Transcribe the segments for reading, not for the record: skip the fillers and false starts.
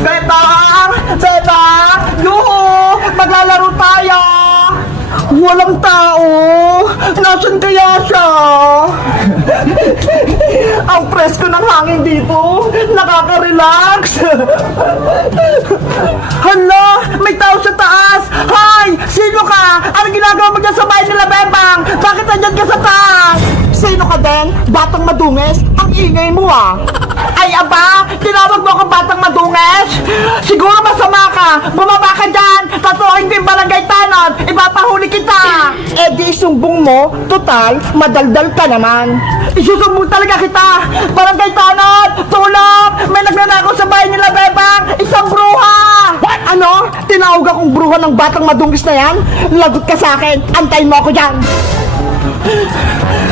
Bebang! Bebang! Yuhu! Maglalaro tayo! Walang tao! Nasaan kaya siya? Ang presko ng hangin dito! Nakaka-relax! Hala! May tao sa taas! Hay! Sino ka? Anong ginagawa mo dyan sa bahay nila, Bebang? Bakit nandyan ka sa taas? Sino ka din? Batang madungis? Ang ingay mo ah! Ay aba! Tinawag mo akong batang madungis? Siguro masama ka! Bumaba ka dyan! Tatuoin ko yung barangay tanod! Ipapahuli kita! Eh di isumbong mo, total, madaldal ka naman. Isusumbong talaga kita! Barangay tanod! Tulong! May nagnanakaw sa bahay nila, Bebang! Isang bruha! What? Ano? Tinawag akong bruha ng batang madungis na yan? Lagot ka sa akin! Antayin mo ako dyan!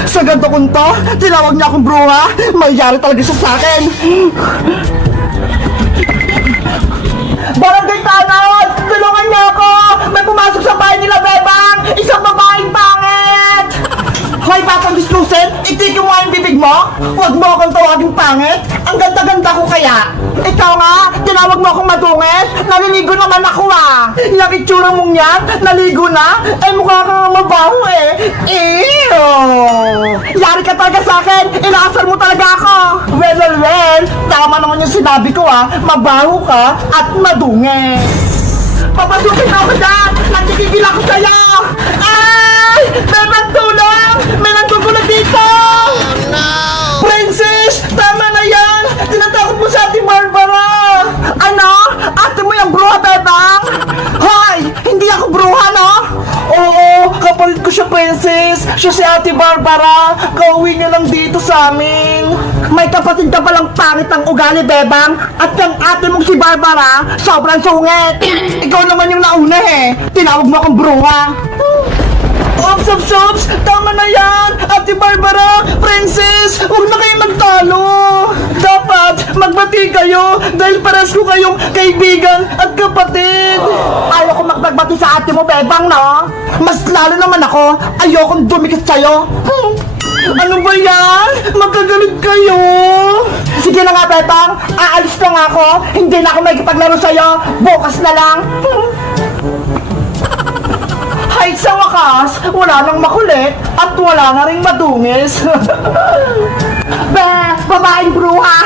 Sa ganto kong to, tinawag niya akong bruha, mayayari talaga siya sa akin. Barangay tanod! Tulungan niyo ako! May pumasok sa bahay nila, Bebang! Isang babaeng pangit! Hoy, batang dislusin! Itigil mo yung bibig mo! Huwag mo akong tawaging pangit! Ang ganda-ganda ko kaya! Ikaw nga, tinawag mo akong madungis! Naliligo naman ako ah! Yung itsura mong yan, naligo na? Eh mukha kang mabaho eh! Ew! Yari ka talaga sa akin! Inaasar mo talaga ako! Well, tama naman yung sinabi ko ah! Mabaho ka at madungis! Papasukin ako dyan! Nagkikigil ako sa'yo! Ay! Bebang tulong! May nagkugulo dito! Princess! Tama na yan! Tinatakot mo sa Ate Barbara! Ano? Ate mo yung bruha, Bebang? Hoy! Hindi ako bruha, no? Oo! Kapalit ko siya, Princess! Siya si Ate Barbara! Kauwi niya lang dito sa amin! May kapatid ka palang pangit ang ugali, Bebang! At yung ate mong si Barbara, sobrang sungit! Ikaw naman yung nauna eh! Tinawag mo akong bruha! Ops! Tama na yan! Ate Barbara! Princess! Huwag na kayo magtalo! Dapat magbati kayo dahil pares ko kayong kaibigan at kapatid! Ayoko magbati sa ate mo, Bebang, no? Mas lalo naman ako! Ayokong dumikit sa'yo! Ano ba yan? Magkagalit kayo! Sige na nga, Bebang! Aalis na nga ako! Hindi na ako magkipaglaro sa'yo! Bukas na lang! Kahit sa wakas, wala nang makulit at wala na ring madungis. Babaeng bruha!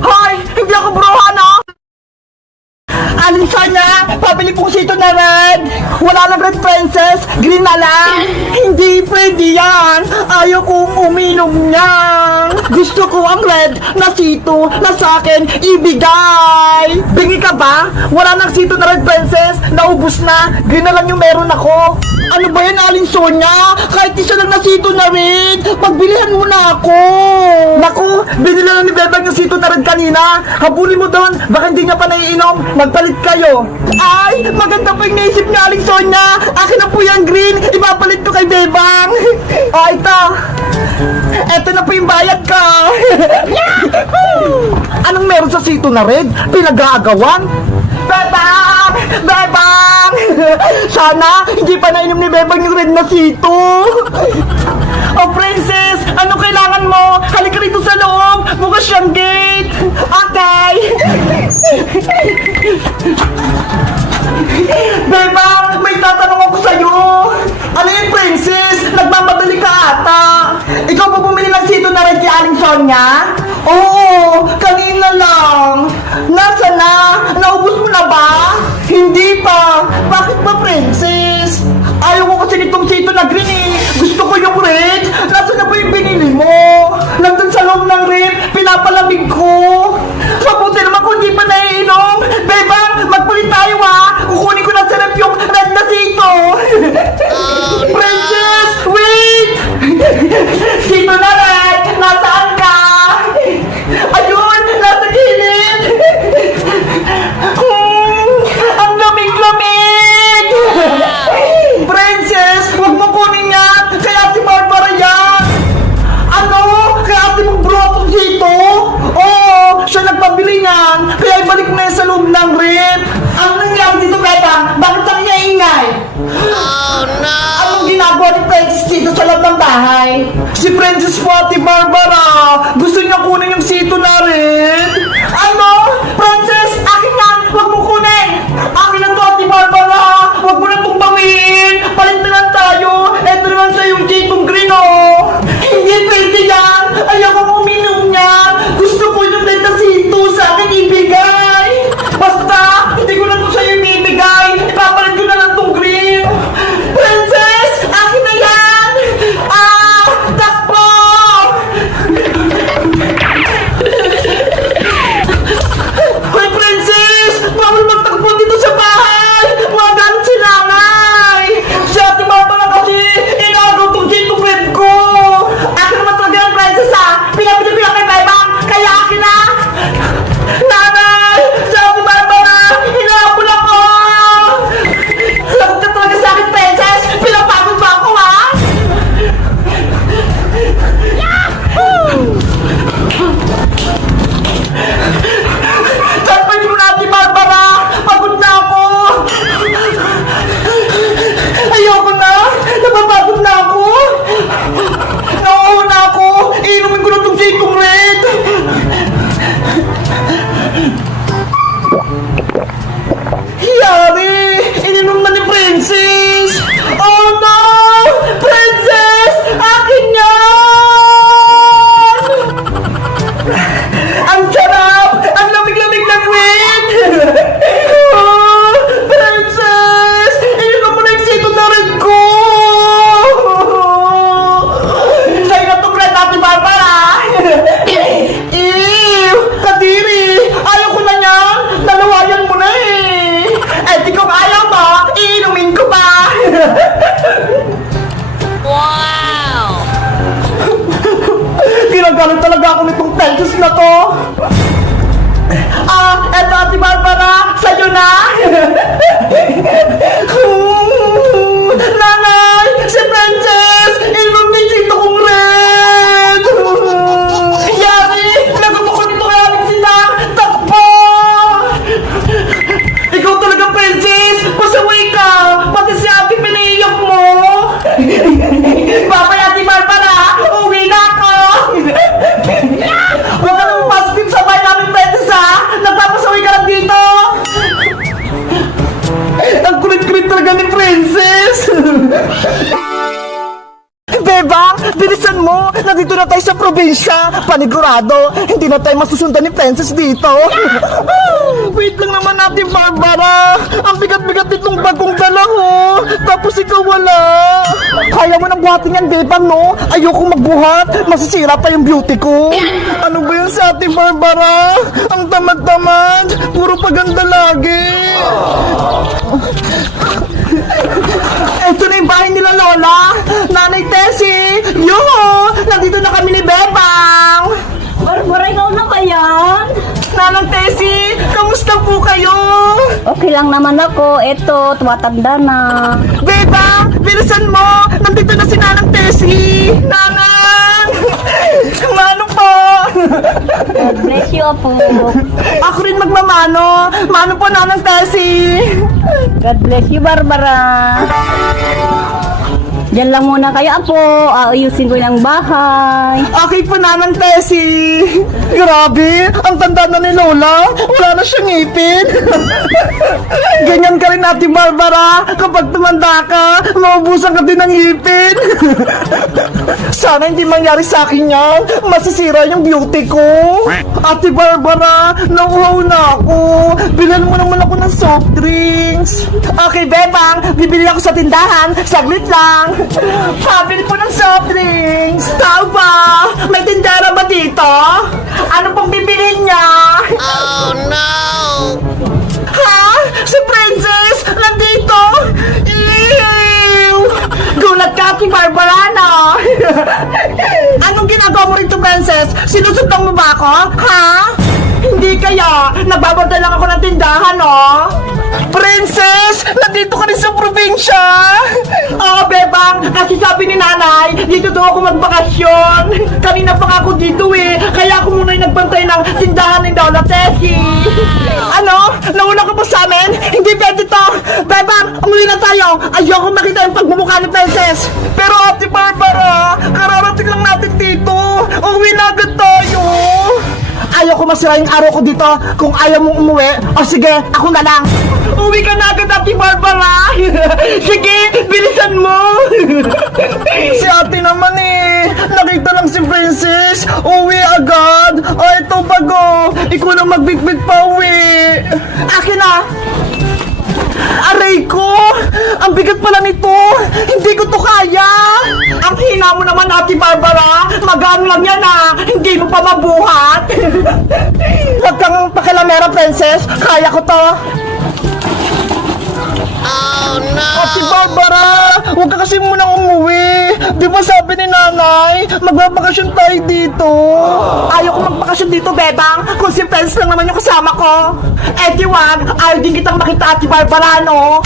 Hoy! Hindi ako bruha, no? Alisa niya! Pabili pong sito na red! Wala na red, Princess! Green na lang! Hindi pwede yan! Ayaw kong uminom niyan! Gusto ko ang red na sito na sa akin ibigay! Bingi ka ba? Wala nang sito na red, Princess! Naubos na! Green na lang yung meron ako! Ano ba yan, Aling Sonia? Kahit isa lang na sito na red! Pagbilihan mo na ako! Naku! Binili lang ni Bebang yung sito na red kanina! Habulin mo doon! Baka hindi niya pa naiinom! Magpalit kayo! Ay! Maganda pa yung naisip ni Aling Sonia! Akin na po yung green! Ipapalit ko kay Bebang! O, ito! Eto na po yung bayad ko! Anong meron sa sito na red? Pinag-aagawan? Bebang! Bebang! Sana hindi pa nainom ni Bebang yung red na sito! Oh, Princess! Ano kailangan mo? Halika rito sa loob! Bukas siyang gate! Okay! Bebang! May tatanong ako sa'yo! Ano yun, Princess? Nagmamadali ka ata! Ikaw pa bumili ng sito na red kay Aling Sonia? Oo! Kanina lang! Nasa na? Naubos mo na ba? Hindi pa! Bakit ba, Princess? Ayaw ko kasi nitong sito na green eh! Gusto ko yung red! Nasaan na ba yung binili mo? Nandun sa loob ng red, pinapalamig ko! Mabuti naman kung hindi pa naiinom! Bebang, magpalit tayo ha! Kukunin ko na sa rep yung red na sito! Princess, wait! Sito na red! Nasaan ka? Ayun! Nasa gilid! Ang lamig-lamig! Princess, huwag mo kunin yan! Kaya si Barbara yan! Ano? Kaya ate mong bro itong dito? Oo! Siya nagpabili niyan! Kaya ibalik mo yan sa loob ng rip! Ano nangyari dito, Bebang? Bakit ang ingay? Oh no! Anong ginagawa ni Princess dito sa loob ng bahay? Si Princess po, Ate Barbara! Gusto niya kunin yung sito na rin! Ano? na to. Eto Ate Barbara, sa'yo na. Nanay, si Princess, ilumitsito kong red. Yari, nagubukot nito kaya sila. Takbo! Ikaw talaga, Princess. Pasaway ka. Pati si Ate pinaiyak mo. Babay, Ate Barbara. Uwi na ako. Huwag ka nang positive sa bahay namin, Princess, ha? Nagpapasaway ka lang dito. Ang kulit-kulit talaga ni Princess. Bebang, bilisan mo! Nandito na tayo sa probinsya! Panigurado, hindi na tayo masusundan ni Princess dito! Wait lang naman natin, Barbara! Ang bigat-bigat nitong bagong dala ko! Tapos ikaw wala! Kaya mo nang buhatin yan, Bebang, no? Ayokong magbuhat! Masisira pa yung beauty ko! Ano ba yun sa ating Barbara? Ang tamad-tamad! Puro paganda lagi! Ito na yung bahay nila, Lola! Nanay Tessie! Yoo! Nandito na kami ni Bebang! Barbara, ikaw na ba yan? Nanang Tessie! Kamusta po kayo? Okay lang naman ako. Eto, tumatanda na. Bebang! Bilisan mo! Nandito na si Nanang Tessie! Nanang! Mano po! God bless you, Apo. Ako rin magmamano! Mano po, Nanang Tessie! God bless you, Barbara. Diyan lang muna kayo, Apo. Ayusin ko yung bahay. Okay po, Nanang Tessie! Grabe! Ang tanda na ni Lola! Wala na siyang ngipin! Ganyan ka rin, Ate Barbara! Kapag tumanda ka, maubusan ka din ng ngipin! Sana hindi mangyari sa akin yan! Masisira yung beauty ko! Ate Barbara, nauhaw na ako! Bilan mo naman ako ng soft drinks! Okay, Bebang! Bibili ako sa tindahan! Saglit lang! Pabili po ng soft drinks! Tao ba? May tindera ba dito? Ano pong bibilhin niya? Oh no! Ha? Si Princess? Nandito? Ew! Gulat ka, Ate Barbara, no? Anong ginagawa mo rito, Princess? Sinusundan mo ba ako? Ha? Hindi kaya. Nagbabantay lang ako ng tindahan, no? Princess! Nandito ka rin sa probinsya! Oo, Bebang! Kasi sabi ni Nanay, dito daw ako magbakasyon! Kanina pa nga ako dito eh! Kaya ako muna yung nagbantay ng tindahan ni Lola Tessie! Ano? Nauna ka pa sa amin? Hindi pwede to! Bebang! Umuwi na tayo! Ayoko makita yung pagmumukha ni Princess! Pero Ate Barbara, kararating lang natin dito! Uwi na agad tayo! Ayoko masira yung araw ko dito. Kung ayaw mong umuwi, o sige, ako na lang. Uwi ka na agad, Ate Barbara. Sige, bilisan mo. Si ate naman eh. Nakita lang si Princess. Uwi agad. O, ito bago. Ikaw na magbitbit pa uwi. Akin na. Aray ko! Ang bigat pala nito! Hindi ko to kaya! Ang hina mo naman, Ate Barbara! Magaan lang yan, ah! Hindi mo pa mabuhat! Huwag kang pakilamera, Princess! Kaya ko to! Oh, no! Ate Barbara! Huwag ka kasi munang umuwi! Di ba sabi ni Nanay, magbabakasyon tayo dito? Ayaw ko magbakasyon dito, Bebang! Kung si Princess lang naman yung kasama ko! Eh, di wag! Ayaw din kitang makita, Ate Barbara, no?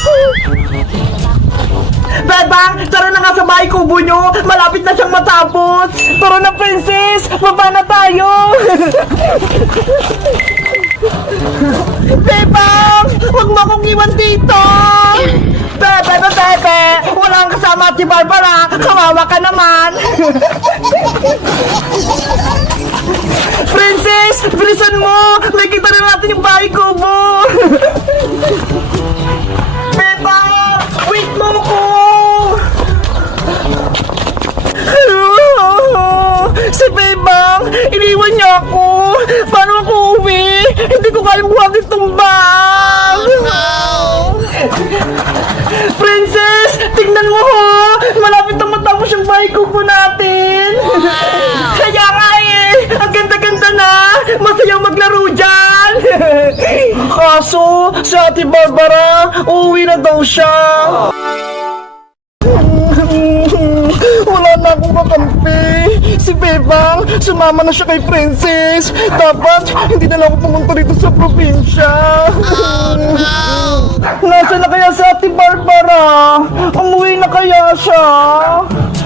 Bebang, tara na nga sa bahay kubo nyo! Malapit na siyang matapos! Tara na, Princess! Baba na tayo! Bebang! Huwag mo akong iwan dito! Bebe! Wala kang kasama, Ate Barbara! Kawawa ka naman! Princess! Bilisan mo! Nakita na natin yung bahay kubo! Bebang! Wait mo ko! Si Bebang! Iniwan niya ako! Paano ako uwi? Hindi ko kayang buhatin itong bag! Princess! Tignan mo ho! Malapit na matapos yung bahay kubo natin! Kaya nga eh! Ang ganda-ganda na! Masaya maglaro dyan! Kaso, si Ate Barbara, uuwi na daw siya! Wala na akong kakampi. Si Bebang, sumama na siya kay Princess. Dapat, hindi na lang ako pumunta rito sa probinsya. Nasaan na kaya si Ate Barbara? Umuwi na kaya siya?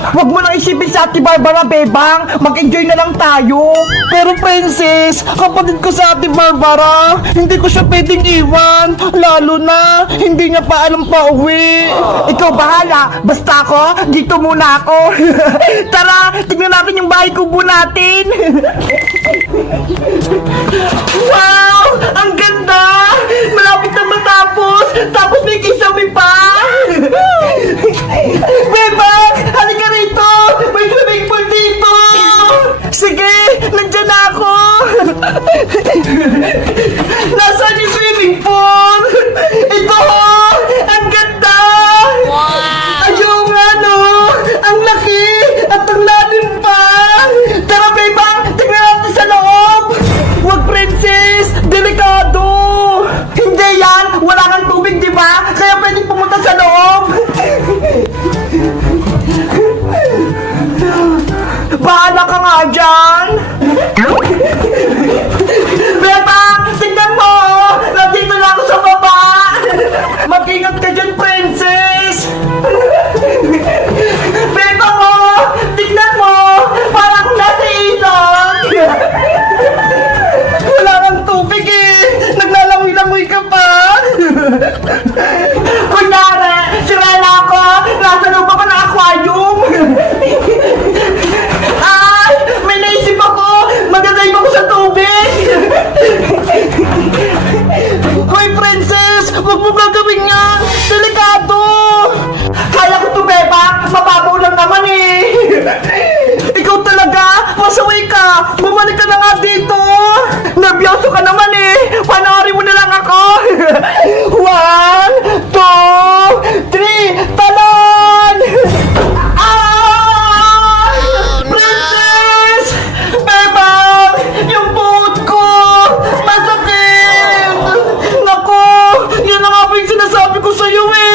Huwag mo nang isipin sa Ate Barbara, Bebang. Mag-enjoy na lang tayo. Pero Princess, kapatid ko sa Ate Barbara, hindi ko siya pwedeng iwan. Lalo na, hindi niya pa alam pa uwi. Ikaw bahala. Basta ako, dito muna ako. Tara, tignan natin yung bahay kubo natin. Wow! Ang ganda! Malapit na matapos! Tapos may kisame pa! Bebang! Halika rito! May swimming pool dito! Sige! Nandyan na ako! Nasaan yung swimming pool? Ito! Ang ganda! Ayun nga no! Ang laki! At ang lalim pa! Tara Bebang! Tingnan natin sa loob! Wag Princess! Delikado! Hindi yan! Wala kang tubig, di ba? Kaya pwedeng pumunta sa loob! Bahala ka nga dyan! Bebang! Tignan mo! Nandito na ako sa baba! Mag-ingat ka dyan, Princess! Bebang oh! Tignan mo! Parang akong nasa ilog! Wala kang tubig eh! Naglalangoy-langoy ka pa! Kunyari! Sira na ako! Nasa loob ako ng aquarium! Ay! May naisip ako! Magdadive ako sa tubig! Hoy, Princess! Huwag mo gagawin yan! Delikado! Kaya ko to, Bebang! Mababaw lang naman eh! Ikaw talaga! Masaway ka! Bumalik ka na nga dito! Nervyoso ka naman eh! Panoorin mo na lang ako! 1, 2, 3, talon! Ah! Princess! Bebang! Yung buhod ko! Masakit! Naku! Yan na nga po yung sinasabi ko sa'yo eh!